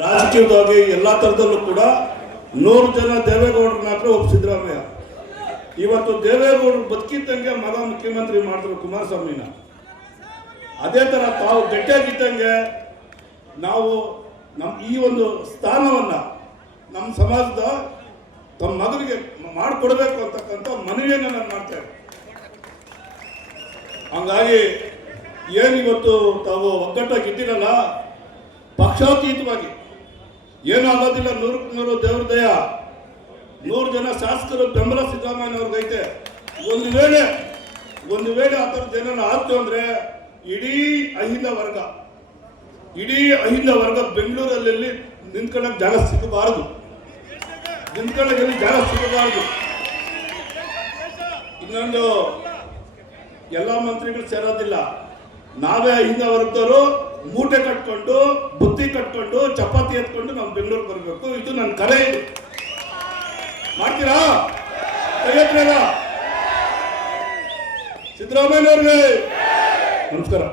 ರಾಜಕೀಯವಾಗಿ ಎಲ್ಲ ಥರದಲ್ಲೂ ಕೂಡ 100 ಜನ ದೇವೇಗೌಡರನ್ನ ಹಾಕಿ ಒಬ್ಬ ಸಿದ್ದರಾಮಯ್ಯ. ಇವತ್ತು ದೇವೇಗೌಡರು ಬದುಕಿದ್ದಂಗೆ ಮಗ ಮುಖ್ಯಮಂತ್ರಿ ಮಾಡಿದ್ರು ಕುಮಾರಸ್ವಾಮಿನ. ಅದೇ ಥರ ತಾವು ಗಟ್ಟಿಯಾಗಿದ್ದಂಗೆ ನಾವು ನಮ್ಮ ಈ ಒಂದು ಸ್ಥಾನವನ್ನು ನಮ್ಮ ಸಮಾಜದ ತಮ್ಮ ಮಗನಿಗೆ ಮಾಡಿಕೊಡ್ಬೇಕು ಅಂತಕ್ಕಂಥ ಮನವಿಯನ್ನು ನಾನು ಮಾಡ್ತೇನೆ. ಹಂಗಾಗಿ ಏನಿವತ್ತು ತಾವು ಒಗ್ಗಟ್ಟಾಗಿದ್ದೀರಲ್ಲ, ಪಕ್ಷಾತೀತವಾಗಿ ಏನೂ ಆಗೋದಿಲ್ಲ. 100ಕ್ಕೆ 100 ದೇವ್ರ ದಯ. 100 ಜನ ಶಾಸಕರು ಬೆಂಬಲ ಸಿದ್ದರಾಮಯ್ಯನವ್ರಿಗೈತೆ. ಒಂದು ವೇಳೆ ಆ ಥರದ್ದು ಏನಾರು ಆಯ್ತು ಅಂದರೆ ಇಡೀ ಅಹಿಂದ ವರ್ಗ ಬೆಂಗಳೂರಲ್ಲಿ ನಿಂತ್ಕೊಳ್ಳೋಕೆ ಜಾಗ ಸಿಗಬಾರದು. ಇನ್ನೊಂದು, ಎಲ್ಲ ಮಂತ್ರಿಗಳು ಸೇರೋದಿಲ್ಲ. ನಾವೇ ಅಹಿಂದ ವರ್ಗದವರು ಮೂಟೆ ಕಟ್ಕೊಂಡು, ಬುತ್ತಿ ಕಟ್ಕೊಂಡು, ಚಪಾತಿ ಎತ್ಕೊಂಡು ನಾವು ಬೆಂಗಳೂರಿಗೆ ಬರಬೇಕು. ಇದು ನನ್ನ ಕರೆ. ಇದು ಮಾಡ್ತೀರಾ? ಸಿದ್ದರಾಮಯ್ಯನವ್ರಿಗೆ ನಮಸ್ಕಾರ.